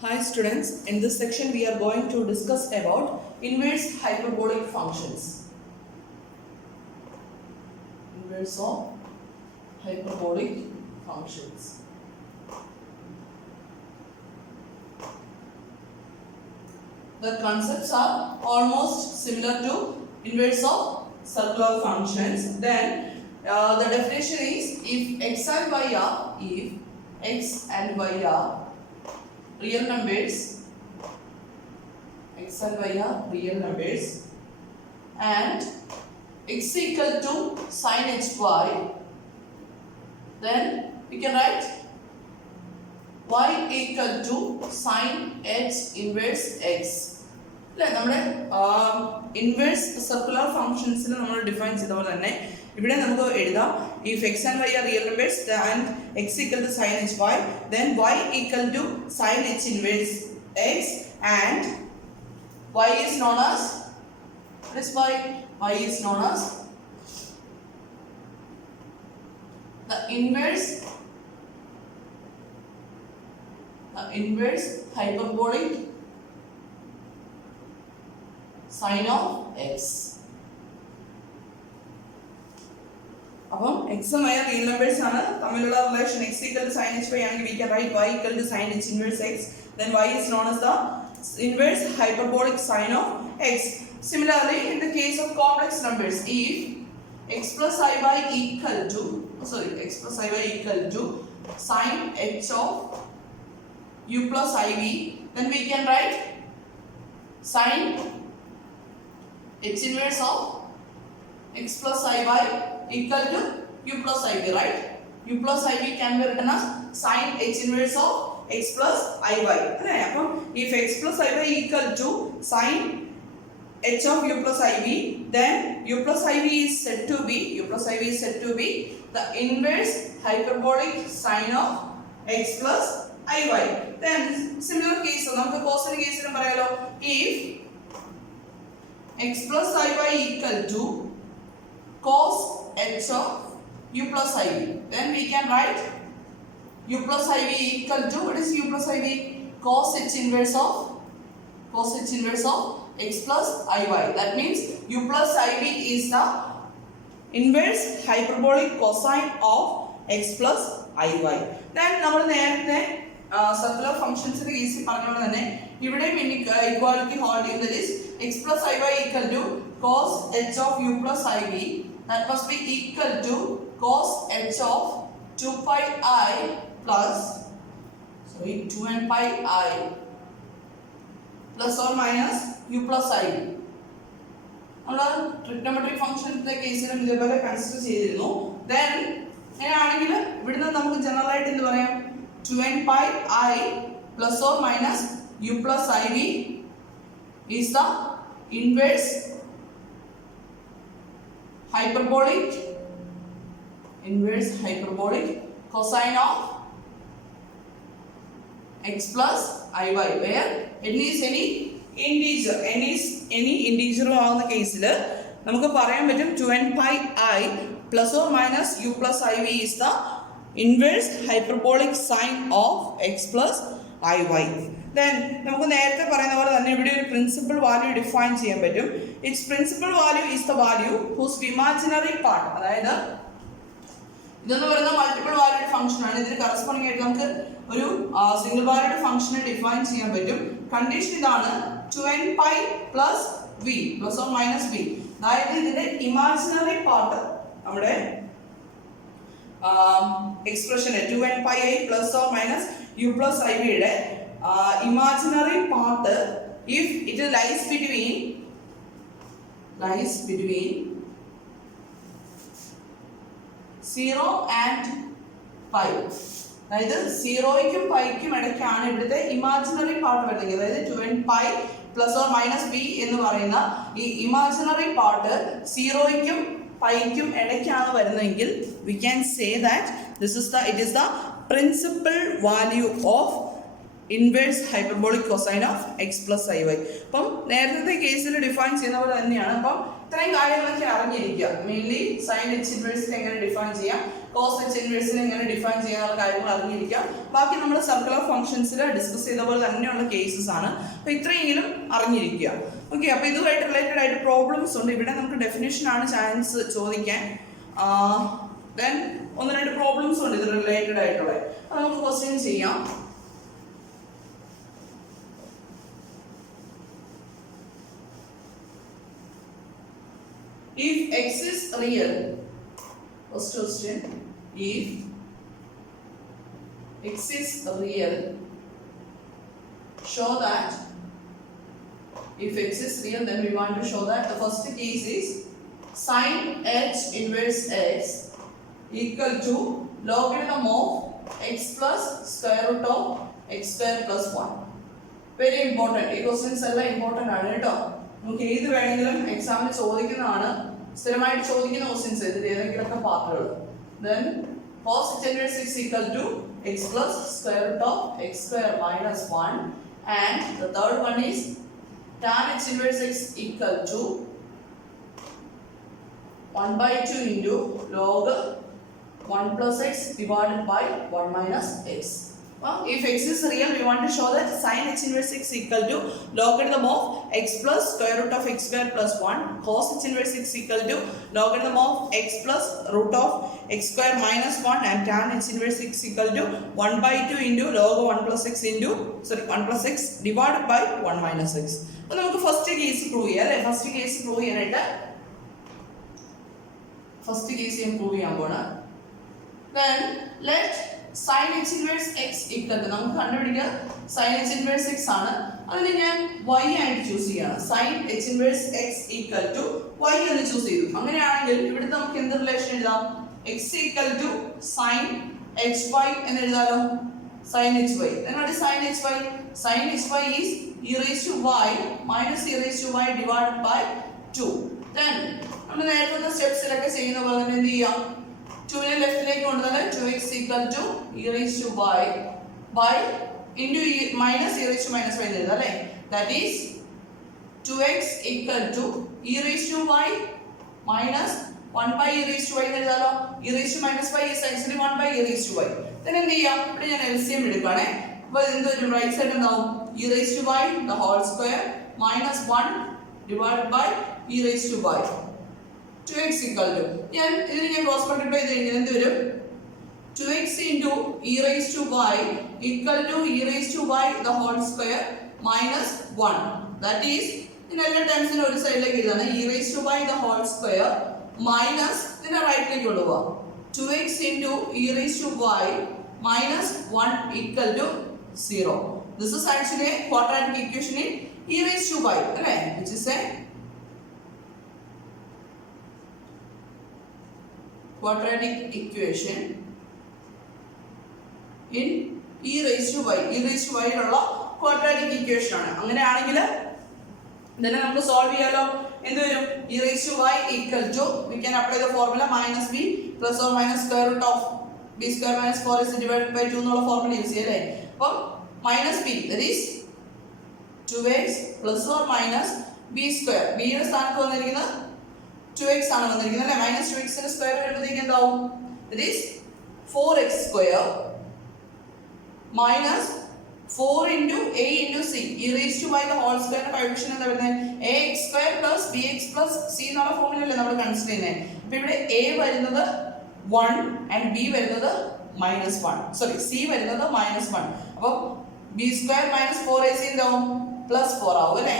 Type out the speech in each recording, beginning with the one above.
Hi students, in this section we are going to discuss about inverse hyperbolic functions. Inverse of hyperbolic functions. The concepts are almost similar to inverse of circular functions. Then the definition is if x and y are real numbers, x and y are real numbers, and x equal to sin hy, then we can write y equal to sin h inverse x. നമ്മുടെ inverse circular ഫംഗ്ഷൻസിൽ നമ്മൾ define ചെയ്ത പോലെ തന്നെ ഇവിടെ നമുക്ക് എഴുതാം if x and y are real numbers and x equal to sin h y, then y equal to sin h inverse x, and y is known as, what is y? Y is known as the inverse hyperbolic sin of x. അപ്പം x ഉം y real numbers ആണ്, തമ്മിലുള്ള relation x equal to sin h y ആണെങ്കിൽ we can write y equal to sin h inverse x, then y is known as the inverse hyperbolic sin of x. Similarly, in the case of complex numbers, if x plus iy equal to sin h of u plus iv, then we can write sin h inverse of x plus iy equal to u plus iv, right? U plus iv can be written as sin h inverse of x plus iy. അപ്പം if x plus iy equal to sin h of u plus iv, then u plus iv is said to be the inverse hyperbolic sin of x plus iy. Then similar case നമുക്ക് cosine കേസിലും പറയാലോ, if x plus iy equal to cos h of u plus iv, then we can write u plus iv equal to, what is u plus iv? Cos h inverse of x plus iy. That means u plus iv is the inverse hyperbolic cosine of x plus iy. Then നമ്മൾ നേരത്തെ circular ഫംഗ്ഷൻസിന്റെ കേസിൽ പറഞ്ഞുകൊണ്ട് തന്നെ ഇവിടെയും equality hold ചെയ്യുന്നത് is x plus iy equal to cos h of u plus iv, that must be equal to cos h of 2 pi I plus 2n pi I plus or minus u plus iv. നമ്മൾ trigonometric ഫംഗ്ഷൻസിന്റെ കേസിലും ഇതേപോലെ consider ചെയ്തിരുന്നു. Then അങ്ങനെയാണെങ്കിൽ ഇവിടുന്ന് നമുക്ക് general ആയിട്ട് എന്ത് പറയാം, 2n pi I plus or minus u plus iv is the inverse hyperbolic cosine of x plus iy, where n is any integer ആവുന്ന കേസിൽ നമുക്ക് പറയാൻ പറ്റും 2n pi I plus or minus u plus iv is the inverse hyperbolic sine of x plus iy. Then നമുക്ക് നേരത്തെ പറയുന്ന പോലെ തന്നെ ഇവിടെ ഒരു പ്രിൻസിപ്പൽ വാല്യൂ ഡിഫൈൻ ചെയ്യാൻ പറ്റും. It's principal value is the value whose imaginary part, അതായത് ഇതെന്ന് പറയുന്ന മൾട്ടിപ്പിൾ വാല്യൂഡ് ഫംഗ്ഷൻ ആണ്. ഇതിന് കറസ്പോണ്ടിങ് ആയിട്ട് നമുക്ക് ഒരു സിംഗിൾ വാല്യൂഡ് ഫംഗ്ഷനെ ഡിഫൈൻ ചെയ്യാൻ പറ്റും. കണ്ടീഷൻ ഇതാണ്, 2n pi plus v plus or minus v, അതായത് ഇതിന്റെ ഇമാജിനറി പാർട്ട് നമ്മുടെ എക്സ്പ്രഷന് 2n pi I plus or minus u plus iv യുടെ imaginary part, if it lies between 0 and pi, അതായത് 0യ്ക്കും പൈക്കും ഇടയ്ക്കാണ് ഇവിടുത്തെ ഇമാജിനറി പാർട്ട് വരുന്നത്. അതായത് 2n pi plus or minus v എന്ന് പറയുന്ന ഈ ഇമാജിനറി പാർട്ട് 0യ്ക്കും പൈക്കും ഇടയ്ക്കാണ് വരുന്നതെങ്കിൽ we can say that it is the principal value of inverse hyperbolic cosine of x plus i y. അപ്പം നേരത്തെ കേസിൽ ഡിഫൈൻ ചെയ്യുന്ന പോലെ തന്നെയാണ്. അപ്പം ഇത്രയും കാര്യങ്ങളൊക്കെ അറിഞ്ഞിരിക്കുക. മെയിൻലി സൈൻ എച്ച് ഇൻവേഴ്സിനെ എങ്ങനെ ഡിഫൈൻ ചെയ്യാം, കോസ് എച്ച് ഇൻവേഴ്സിനെ എങ്ങനെ ഡിഫൈൻ ചെയ്യാനുള്ള കാര്യങ്ങൾ അറിഞ്ഞിരിക്കുക. ബാക്കി നമ്മൾ സർക്കുലർ ഫംഗ്ഷൻസിൽ ഡിസ്കസ് ചെയ്ത പോലെ തന്നെയുള്ള കേസസ് ആണ്. അപ്പോൾ ഇത്രയെങ്കിലും അറിഞ്ഞിരിക്കുക. ഓക്കെ, അപ്പോൾ ഇതുമായിട്ട് റിലേറ്റഡ് ആയിട്ട് പ്രോബ്ലംസ് ഉണ്ട്. ഇവിടെ നമുക്ക് ഡെഫിനേഷൻ ആണ് ചാൻസ് ചോദിക്കാൻ. ദെൻ 1-2 പ്രോബ്ലംസ് ഉണ്ട് ഇത് റിലേറ്റഡ് ആയിട്ടുള്ള. അത് നമുക്ക് ക്വസ്റ്റ്യൻ ചെയ്യാം. If x is real, first question, if x is real, show that, if x is real, then we want to show that the first case is sin h inverse x equal to logarithm of x plus square root of x square plus 1. Very important. ഈ questions എല്ലാം important ആണ് കേട്ടോ. നമുക്ക് ഏത് വേണമെങ്കിലും എക്സാമിന് ചോദിക്കുന്നതാണ്, സ്ഥിരമായിട്ട് ചോദിക്കുന്ന ക്വസ്റ്റ്യൻസ് ഇതിൽ ഏതെങ്കിലുമൊക്കെ പാർട്ടുകൾ. Then cos h inverse x equal to x plus square root of x square minus 1, and the third one is tan h inverse x equal to 1/2 into log 1 plus x divided by 1 minus x. If x is real, we want to show that sin h inverse x equal to logarithm of x plus square root of x square plus 1, cos h inverse x equal to logarithm of x plus root of x square minus 1, and tan h inverse x equal to 1/2 into log 1 plus x into 1 plus x divided by 1 minus x. അപ്പോൾ നമുക്ക് first case prove ചെയ്യാം അല്ലേ? First case prove ചെയ്യാനായിട്ട് first case ഞാൻ prove ചെയ്യാൻ പോണ്. Then let sin h inverse x equal to, നമുക്ക് കണ്ടുപിടിക്കുക sin h inverse x ആണ്. അതിന് ഞാൻ y ആയിട്ട് ചൂസ് ചെയ്യണം. sin h inverse x equal to y എന്ന് ചൂസ് ചെയ്തു. അങ്ങനെയാണെങ്കിൽ ഇവിടെ നമുക്ക് എന്ത് റിലേഷൻ എഴുതാം? x equal to sin hy എന്ന് എഴുതാലോ. sin hy. Then what is sin hy? Sin hy is e raised to y minus e raised to y divided by 2. Then നമ്മൾ നേരത്തെ സ്റ്റെപ്സിലൊക്കെ ചെയ്യുന്ന പോലെ തന്നെ എന്ത് ചെയ്യാം? 2 ലെഫ്റ്റിലേക്ക് കൊണ്ടുവന്നാൽ 2x equal to e raised to y by into e minus e raised to minus y എഴുതാം അല്ലേ? That is 2x equal to e raised to y minus 1 by e raised to y എഴുതാലോ. e raised to minus y is actually 1 by e raised to y. Then എന്ത് ചെയ്യാം? ഇവിടെ ഞാൻ LCM എടുക്കുകയാണേ. അപ്പോൾ എന്ത് വരും? Right side എന്താവും? e raised to y the whole square minus 1 divided by e raised to y. 2x equal to, ഞാൻ cross multiply ചെയ്ത് കഴിഞ്ഞാൽ എന്ത് വരും? 2x into e raised to y equal to e raised to y the whole square minus 1. That is, ഇതിനെല്ലാ ടൈംസിനും ഒരു സൈഡിലേക്ക് എഴുതാണ്. e raised to y the whole square minus ഇതിനെ റൈറ്റിലേക്ക് കൊണ്ടുപോവാം. 2x into e raised to y minus 1 equal to 0. This is actually a quadratic equation in e raised to y, അല്ലേ? Which is a quadratic equation in e raised to y. e raised to y ഉള്ള quadratic equation ആണ്. അങ്ങനെയാണെങ്കിൽ ഇതിനെ നമുക്ക് solve ചെയ്യാലോ. എന്ത് വരും? e raised to y equal to, we can apply the formula minus b plus or minus square root of b square minus 4ac divided by 2 എന്നുള്ള formula use ചെയ്യാം അല്ലേ? അപ്പോൾ minus b, that is 2x plus or minus b square. b യുടെ സ്ഥാനത്ത് വന്നിരിക്കുന്നത് 2x ആണ് വന്നിരിക്കുന്നത് അല്ലേ? minus 2x ന്റെ സ്ക്വയർ വരുമ്പോഴത്തേക്ക് എന്താവും? That is 4x square minus 4 into a into c e raised to y the whole square coefficient എന്താ വരുന്നത്? ax square plus bx plus c എന്നുള്ള ഫോർമുലയല്ലേ നമ്മൾ കൺസിഡർ ചെയ്യുന്നത്. അപ്പോൾ ഇവിടെ a വരുന്നത് 1 and b വരുന്നത് -1. സോറി, c വരുന്നത് -1. അപ്പോൾ b square minus 4ac എന്താവും? +4 ആവും അല്ലേ?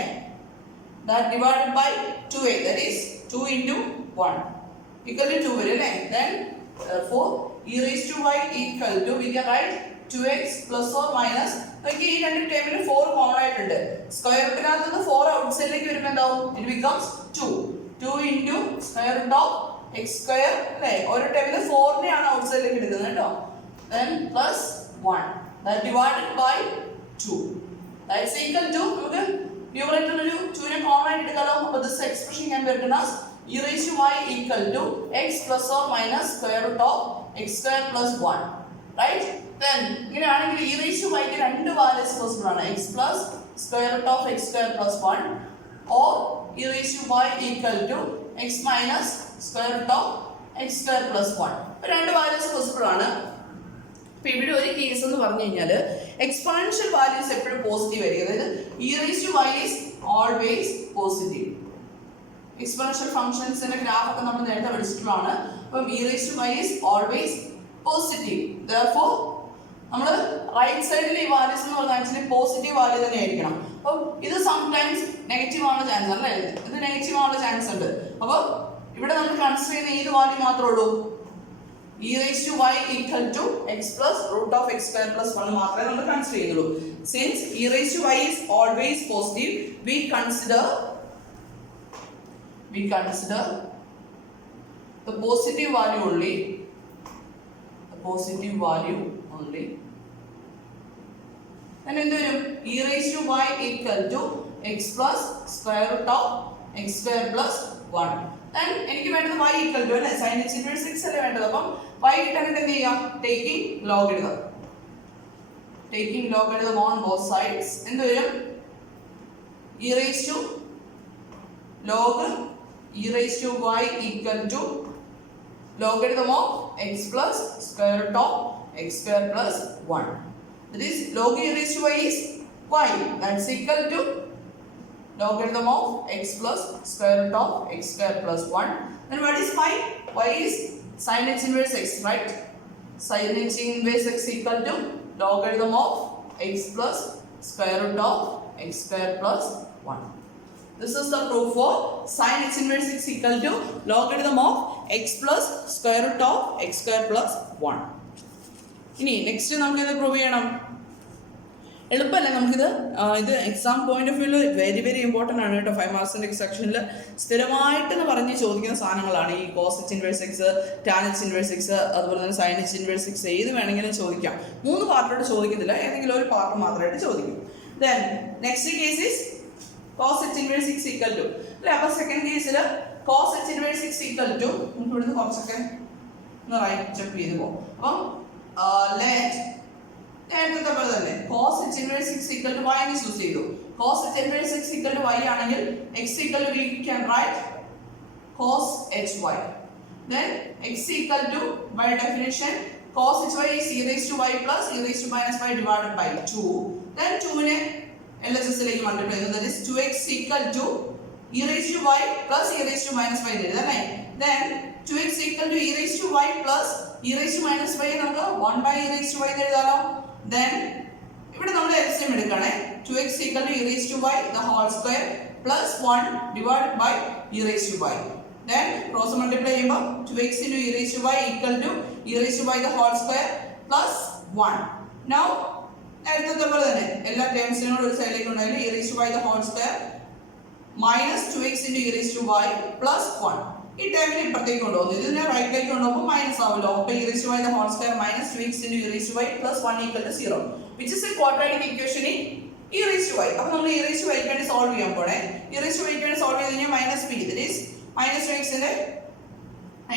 That divided by 2a, that is 2 into 1 equal to 2 വരും അല്ലേ? Then therefore e raised to y equal to, we can write 2x plus or minus, നമുക്ക് ഈ രണ്ട് ടേമിൽ 4 കോമൺ ആയിട്ടുണ്ട്. സ്ക്വയർ റൂട്ടിനകത്ത് നിന്ന് 4 ഔട്ട്സൈഡിലേക്ക് വരുമ്പോൾ എന്താവും? It becomes 2 into square root of x square അല്ലേ? ഓരോ ടേമിൽ 4 നെയാണ് ഔട്ട്സൈഡിലേക്ക് എടുക്കുന്നത് കേട്ടോ. Then plus 1 that divided by 2, that's equal to, നമുക്ക് ന്യൂമറേറ്ററിൽ ഒരു 2 നെ കോമൺ ആയിട്ട് എടുക്കാലോ. അപ്പോൾ this expression can be written as e raised to y equal to x plus or minus square root of x square plus 1, right? Then ഇങ്ങനെയാണെങ്കിൽ e raised to y ക്ക് രണ്ട് values possible ആണ്, x plus square root of x square plus 1 or e raised to y equal to x minus square root of x square plus 1. അപ്പോൾ രണ്ട് values possible ആണ്. അപ്പോൾ ഇവിടെ ഒരു case എന്ന് പറഞ്ഞു കഴിഞ്ഞാൽ എക്സ്പോണൻഷ്യൽ വാല്യൂസ് എപ്പോഴും പോസിറ്റീവ് ആയിരിക്കും. അതായത് e raised to y is always positive. Exponential ഫംഗ്ഷൻസിന്റെ ഗ്രാഫ് ഒക്കെ നമ്മൾ നേരത്തെ പഠിച്ചിട്ടുള്ളതാണ്. അപ്പം e raised to y is always positive. Therefore നമ്മൾ റൈറ്റ് സൈഡിൽ ഈ വാല്യൂസ് എന്ന് പറഞ്ഞാൽ ആക്ച്വലി പോസിറ്റീവ് വാല്യൂ തന്നെ ആയിരിക്കണം. അപ്പം ഇത് സംടൈംസ് നെഗറ്റീവ് ആവാനുള്ള ചാൻസ് അല്ലേ, ഇത് നെഗറ്റീവ് ആവാനുള്ള ചാൻസ് ഉണ്ട്. അപ്പോൾ ഇവിടെ നമ്മൾ കൺസിഡർ ചെയ്യുന്ന ഏത് വാല്യൂ മാത്രമേ ഉള്ളൂ, e raised to y equal to x plus root of x square plus 1 മാത്രമേ നമ്മൾ കൺസിഡർ ചെയ്യുന്നുള്ളൂ. Since e raised to y is always positive, we consider the positive value only. Then എന്ത് വരും, e raised to y equal to x plus square root of x square plus 1. Then എനിക്ക് വേണ്ടത് y equal to അല്ലേ, sin x inverse 6 അല്ലേ വേണ്ടത്. അപ്പം y കിട്ടാനായിട്ട് എന്ത് ചെയ്യാം, taking logarithm on both sides. എന്ത് വരും, e raised to log e raised to y equal to logarithm of x plus square root of x square plus 1. That is log e raised to y is y, that's equal to logarithm of x plus square root of x square plus 1. Then what is y? Y is sin x inverse x, right? Sin x inverse x equal to logarithm of x plus square root of x square plus 1. This is the proof for sin x inverse x equal to logarithm of x plus square root of x square plus 1. ഇനി next നമുക്ക് ഇത് prove ചെയ്യണം. എളുപ്പമല്ലേ നമുക്കിത്. ഇത് exam point of വ്യൂവിൽ very very important ആണ് കേട്ടോ. 5 മാർക്സിൻ്റെ സെക്ഷനിൽ സ്ഥിരമായിട്ടെന്ന് പറഞ്ഞ് ചോദിക്കുന്ന സാധനങ്ങളാണ് ഈ cos h inverse x, tan h inverse x, അതുപോലെ തന്നെ സൈൻ എച്ച് ഇൻവേഴ്സ് എക്സ്. ഏത് വേണമെങ്കിലും ചോദിക്കാം. 3 പാർട്ടായിട്ട് ചോദിക്കത്തില്ല, ഏതെങ്കിലും ഒരു പാർട്ട് മാത്രമായിട്ട് ചോദിക്കും. Then next case is cos h inverse x equal to അല്ലേ. അപ്പോൾ സെക്കൻഡ് കേസിൽ cos h inverse x equal to നമുക്ക് ഇവിടുന്ന് കുറച്ചൊക്കെ ഒന്ന് റൈറ്റ് ചെക്ക് ചെയ്ത് പോകും. അപ്പം നേരത്തെ പോലെ തന്നെ cos h inverse x equal to y എന്ന് ചൂസ് ചെയ്തു. cos h inverse x equal to y ആണെങ്കിൽ x equal to we can write cos hy. Then x equal to by definition cos hy is e raised to y plus e raised to minus y divided by 2. Then 2 നെ LHS ലേക്ക് multiply ചെയ്യുന്നു. That is 2x equal to e raised to y plus e raised to minus y എഴുതാം. Then 2x equal to e raised to y plus e raised to minus y നമുക്ക് 1 by e raised to y എഴുതാമോ. Then ഇവിടെ നമ്മൾ LCM എടുക്കുകയാണെ. 2x equal to e raised to y the whole square plus 1 divided by e raised to y. Then cross multiply ചെയ്യുമ്പോൾ 2x into e raised to y equal to e raised to y the whole square plus 1. Now നേരത്തെ പോലെ തന്നെ എല്ലാ ടേംസിനോട് ഒരു സൈഡിലേക്ക് ഉണ്ടായാലും e raised to y the whole square minus 2x into e raised to y plus 1. ഈ ടേമിനെ ഇപ്പുറത്തേക്ക് കൊണ്ടുപോകുന്നു. ഇതിനെ റൈറ്റിലേക്ക് കൊണ്ടുപോകുമ്പോൾ മൈനസ് ആവുമല്ലോ. അപ്പോൾ e raised to y the whole square minus 2x into e raised to y plus 1 equal to 0, which is a quadratic equation in e raised to y. അപ്പോൾ നമ്മൾ e raised to y വേണ്ടി solve ചെയ്യാൻ പോണേ. e raised to y വേണ്ടി solve ചെയ്ത് കഴിഞ്ഞാൽ minus p, that is minus 2xന്റെ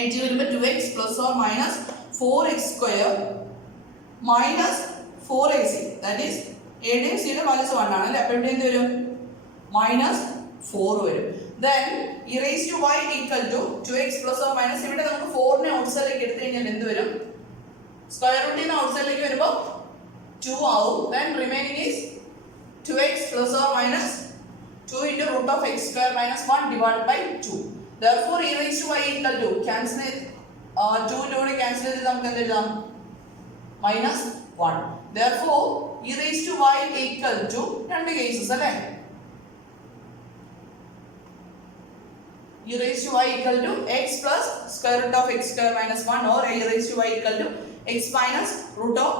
ഐറ്റി വരുമ്പോൾ 2x plus or minus 4x square minus 4ac, that is a യുടെയും c യുടെ വാല്യൂസ് 1 ആണ് അല്ലേ. അപ്പോൾ ഇവിടെ എന്ത് വരും, മൈനസ് 4 വരും. Then e raised to y equal to 2x plus or minus, ഇവിടെ നമുക്ക് 4 നെ ഔട്ട്സൈഡിലേക്ക് എടുത്തു കഴിഞ്ഞാൽ എന്ത് വരും, സ്ക്വയർ റൂട്ടിൽ നിന്ന് ഔട്ട്സൈഡിലേക്ക് വരുമ്പോൾ 2 ആവും. Then remaining is 2x plus or minus 2 into root of x square minus 1 divided by 2. Therefore e raised to y equal to cancel 2 ന്റെ cancel ചെയ്ത് നമുക്ക് എന്ത് എഴുതാം, minus 1. Therefore e raised to y equal to രണ്ട് cases അല്ലേ. e raised to y equal to x plus square root of x square minus 1 or e raised to y equal to x minus root of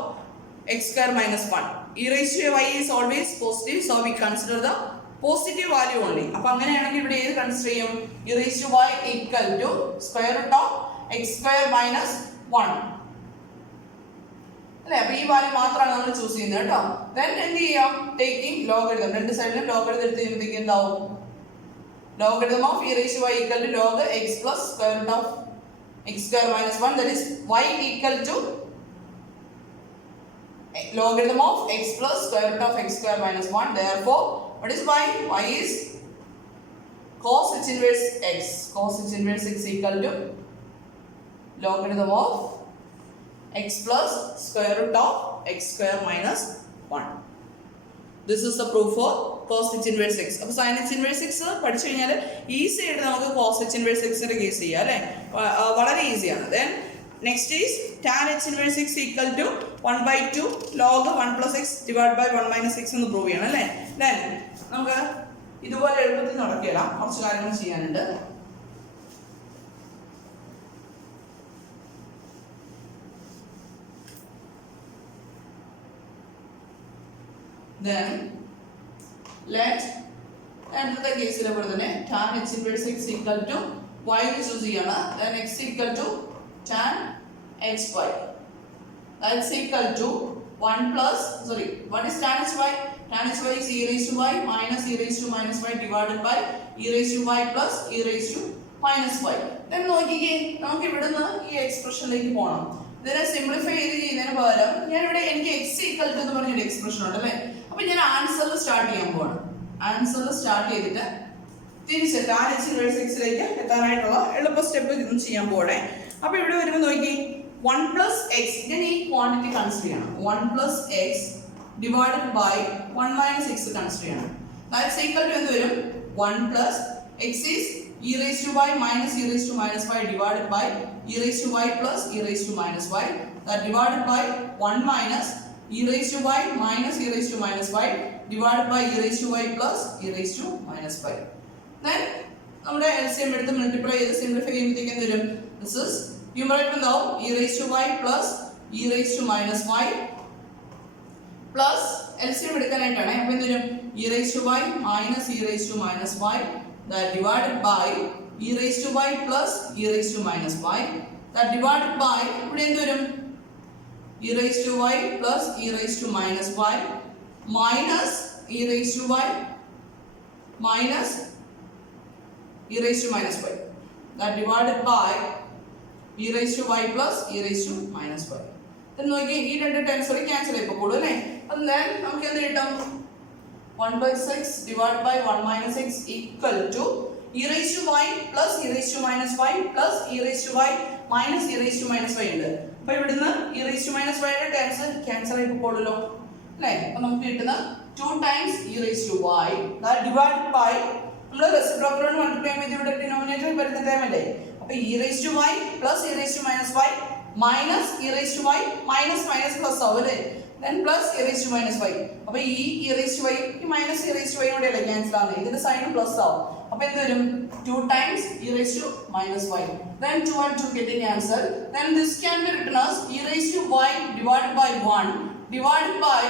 x square minus 1. e raised to y is always positive, so we consider the positive value only. അപ്പോൾ അങ്ങനെയാണെങ്കിൽ ഇവിടെ ഏത് consider ചെയ്യും, e raised to y equal to square root of x square minus 1 അല്ലേ. അപ്പോൾ ഈ value മാത്രമാണ് നമ്മൾ ചൂസ് ചെയ്യുന്നത് കേട്ടോ. ദെൻ എന്ത് ചെയ്യാം, ടേക്കിംഗ് ലോഗരിതം, രണ്ട് സൈഡിലും ലോഗരിതം എടുത്ത് കഴിയുമ്പോഴത്തേക്ക് എന്താവും, logarithm of e raised to y equal to log x plus square root of x square minus 1, that is y equal to logarithm of x plus square root of x square minus 1. Therefore, what is y? Y is cos h inverse x. Cos h inverse x equal to logarithm of x plus square root of x square minus 1. This is the proof for cos h inverse x. അപ്പോൾ sin h inverse x പഠിച്ചു കഴിഞ്ഞാൽ easy ആയിട്ട് നമുക്ക് cos h inverse x ന്റെ case ചെയ്യാം അല്ലേ, വളരെ ഈസിയാണ്. Then next is tan h inverse x equal to 1/2 log 1 plus x divided by 1 minus x എന്ന് പ്രൂവ് ചെയ്യണം അല്ലേ. ദെൻ നമുക്ക് ഇതുപോലെ എളുപ്പത്തിൽ നടക്കില്ല, കുറച്ച് കാര്യങ്ങൾ ചെയ്യാനുണ്ട്. Then let the case tan h inverse x equal to y choose ചെയ്യണം. Then x equal to tan hy. That's equal to 1 plus, sorry, what is tan hy? Tan hy is e raised to y minus e raised to minus y divided by e raised to y plus e raised to minus y. Then നോക്കിക്കേ, നമുക്ക് ഇവിടുന്ന് ഈ എക്സ്പ്രഷനിലേക്ക് പോകണം. ഇതിനെ simplify ചെയ്ത് ചെയ്യുന്നതിന് പകരം ഞാനിവിടെ എനിക്ക് x ഈക്വൽ ടു എന്ന് പറഞ്ഞൊരു എക്സ്പ്രഷൻ ഉണ്ട് അല്ലേ. അപ്പൊ ഞാൻ ആൻസറിൽ സ്റ്റാർട്ട് ചെയ്യാൻ പോവാണ്. ആൻസറിൽ സ്റ്റാർട്ട് ചെയ്തിട്ട് തിരിച്ച് tan h inverse x ലേക്ക് എത്താനായിട്ടുള്ള എളുപ്പ സ്റ്റെപ്പ് ചെയ്യാൻ പോകണേ. അപ്പൊ ഇവിടെ വരുമ്പോൾ നോക്കി 1 plus x, ഞാൻ ഈ ക്വാണ്ടിറ്റി കൺസിഡർ ചെയ്യണം. 1 plus x divided by 1 minus x consider ചെയ്യണം. That's equal to എന്ത് വരും? 1 plus x is e raised to y minus e raised to minus y divided by e raised to y plus e raised to minus y, that divided by 1 minus e raised to y minus e raised to minus y divided by e raised to y plus e raised to minus y. Then നമ്മുടെ LCM എടുത്ത് multiply ചെയ്ത് simplify ചെയ്യുമ്പോഴത്തേക്ക് എന്ത് വരും? This is numerator എന്താവും? e raised to y plus e raised to minus y plus LCM എടുക്കാനായിട്ടാണ്. അപ്പോൾ എന്ത് വരും? e raised to y minus e raised to minus y, that divided by e raised to y plus e raised to minus y, that divided by ഇവിടെ എന്ത് വരും? e raised to y plus e raised to minus y minus e raised to y minus e raised to minus y, that divided by e raised to y plus e raised to minus y. then നോക്കി ഈ രണ്ട് terms cancel ചെയ്യപ്പെടും അല്ലേ. അപ്പോൾ then നമുക്ക് എന്ത് കിട്ടും? 1/6 divided by 1 minus x equal to e raised to y plus e raised to minus y plus e raised to y minus e raised to minus y ഉണ്ട്. അപ്പോൾ ഇവിടുന്ന് e raised to minus y യുടെ terms cancel ചെയ്യപ്പെടുമല്ലോ അല്ലേ. അപ്പോൾ നമുക്ക് കിട്ടുന്ന 2 times e raised to y that divided by നമ്മൾ റെസിപ്രോക്കലോട് multiply ചെയ്യുമ്പോൾ ഇവിടെ ഡിനോമിനേറ്ററിൽ വരുന്ന ടേം അല്ലേ. അപ്പോൾ e raised to y plus e raised to minus y minus e raised to y minus minus plus ആവും അല്ലേ. then plus e raised to minus y. അപ്പോൾ ഈ e raised to y ഈ minus e raised to y യോടെ അല്ലേ cancel ആവുന്നത്. ഇതിന്റെ sign plus ആവും. അപ്പോൾ എന്ത് വരും? 2 times e raised to minus y. then 2 and 2 getting answer. then this can be written as e raised to y divided by 1 divided by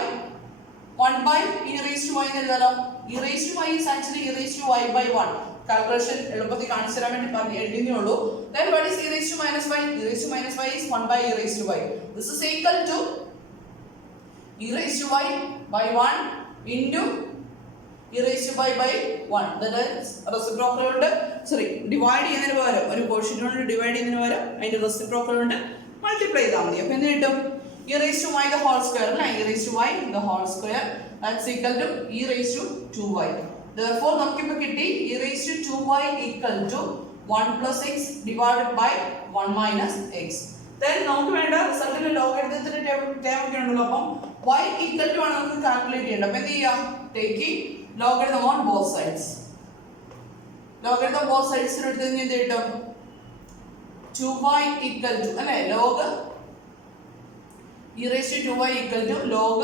1 by e raised to y എന്ന് എഴുതാലോ. e raised to y is actually e raised to y by 1. Calculation എളുപ്പത്തിൽ കാണിച്ചു തരാൻ വേണ്ടി പറഞ്ഞു എഴുതിയേ ഉള്ളൂ. then what is e raised to minus y? e raised to minus y is 1 by e raised to y. this is equal to e raised to y by 1 into e raised to y by 1. that is reciprocal കൊണ്ട് divide ചെയ്യുന്നതിന് പകരം ഒരു quotient കൊണ്ട് divide ചെയ്യുന്നതിന് പകരം അതിന്റെ reciprocal കൊണ്ട് multiply ചെയ്താൽ മതി. അപ്പോൾ എന്ത് കിട്ടും? e raised to y the whole square അല്ലേ. e raised to y the whole square that's equal to e raised to 2y. therefore നമുക്ക് ഇപ്പോൾ കിട്ടി e raised to 2y equal to 1 plus x divided by 1 minus x. then നമുക്ക് വേണ്ട റിസൾട്ടിൽ ലോഗരിതത്തിന്റെ term ഒക്കെ ഉണ്ടല്ലോ. അപ്പം y equal to ആണ് നമുക്ക് കാൽക്കുലേറ്റ് ചെയ്യേണ്ടത്. അപ്പോൾ എന്ത് ചെയ്യാം? Taking logarithm on both sides. Logarithm both സൈഡ്സിൽ എടുത്ത് കഴിഞ്ഞാൽ എന്ത് കിട്ടും? 2y equal to അല്ലേ log e raised to 2y equal to log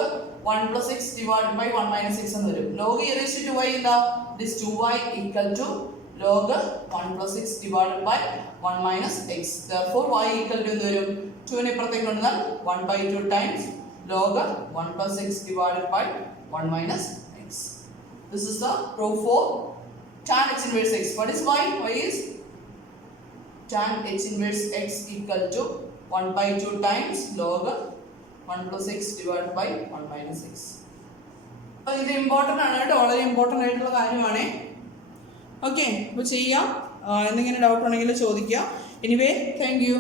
1 plus x divided by 1 minus x എന്ന് വരും. log e raised to 2y എന്താ? this 2y equal to log 1 plus x divided by 1 minus x. therefore y equal to എന്ത് വരും? 2 നെ ഇപ്പുറത്തേക്ക് കൊണ്ടുവന്നാൽ 1/2 times log 1 plus x divided by 1 minus x. this is the proof for tan h inverse x. what is y? y is tan h inverse x equal to 1/2 times log 1 plus x divided by 1 minus x. അപ്പോൾ ഇത് important ആണ് കേട്ടോ, വളരെ important ആയിട്ടുള്ള കാര്യമാണ്. Okay, അപ്പോൾ ചെയ്യാം. എന്തെങ്കിലും ഡൗട്ട് ഉണ്ടെങ്കിൽ ചോദിക്കുക. Anyway thank you.